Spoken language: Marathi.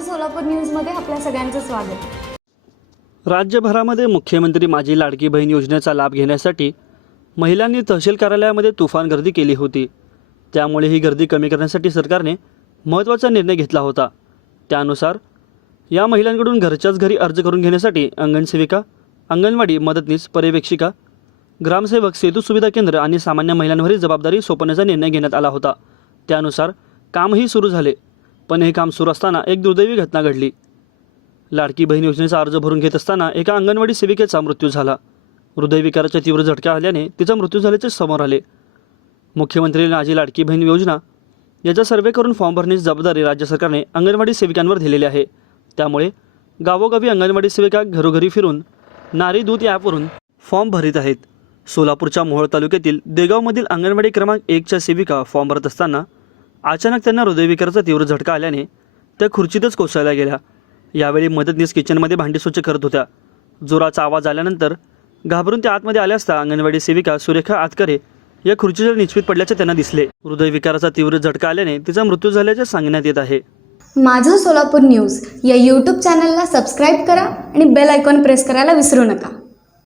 सोलापूर न्यूजमध्ये आपल्या सगळ्यांचं स्वागत. राज्यभरामध्ये मुख्यमंत्री माझी लाडकी बहीण योजनेचा लाभ घेण्यासाठी महिलांनी तहसील कार्यालयामध्ये तुफान गर्दी केली होती. त्यामुळे ही गर्दी कमी करण्यासाठी सरकारने महत्त्वाचा निर्णय घेतला होता. त्यानुसार या महिलांकडून घरच्याच घरी अर्ज करून घेण्यासाठी अंगणसेविका अंगणवाडी मदतनीस पर्यवेक्षिका ग्रामसेवक सेतू सुविधा केंद्र आणि सामान्य महिलांवरील जबाबदारी सोपवण्याचा निर्णय घेण्यात आला होता. त्यानुसार कामही सुरू झाले. पण हे काम सुरू असताना एक दुर्दैवी घटना घडली. लाडकी बहीण योजनेचा अर्ज भरून घेत असताना एका अंगणवाडी सेविकेचा मृत्यू झाला. हृदयविकाराच्या तीव्र झटका आल्याने तिचा मृत्यू झाल्याचे समोर आले. मुख्यमंत्री माझी लाडकी बहीण योजना याचा सर्वे करून फॉर्म भरण्याची जबाबदारी राज्य सरकारने अंगणवाडी सेविकांवर दिलेली आहे. त्यामुळे गावोगावी अंगणवाडी सेविका घरोघरी फिरून नारी दूत ॲपवरून फॉर्म भरीत आहेत. सोलापूरच्या मोहोळ तालुक्यातील देगावमधील अंगणवाडी क्रमांक एकच्या सेविका फॉर्म भरत असताना अचानक त्यांना हृदयविकाराचा तीव्र झटका आल्याने त्या खुर्चीतच कोसळल्या गेल्या. यावेळी मदतनीस किचनमध्ये भांडी स्वच्छ करत होत्या. जोराचा आवाज आल्यानंतर घाबरून त्या आतमध्ये आल्या असता अंगणवाडी सेविका सुरेखा आतकरे या खुर्चीवर निश्चित पडल्याचे त्यांना दिसले. हृदयविकाराचा तीव्र झटका आल्याने तिचा मृत्यू झाल्याचे सांगण्यात येत आहे. माझं सोलापूर न्यूज या यूट्यूब चॅनलला सबस्क्राईब करा आणि बेल आयकॉन प्रेस करायला विसरू नका.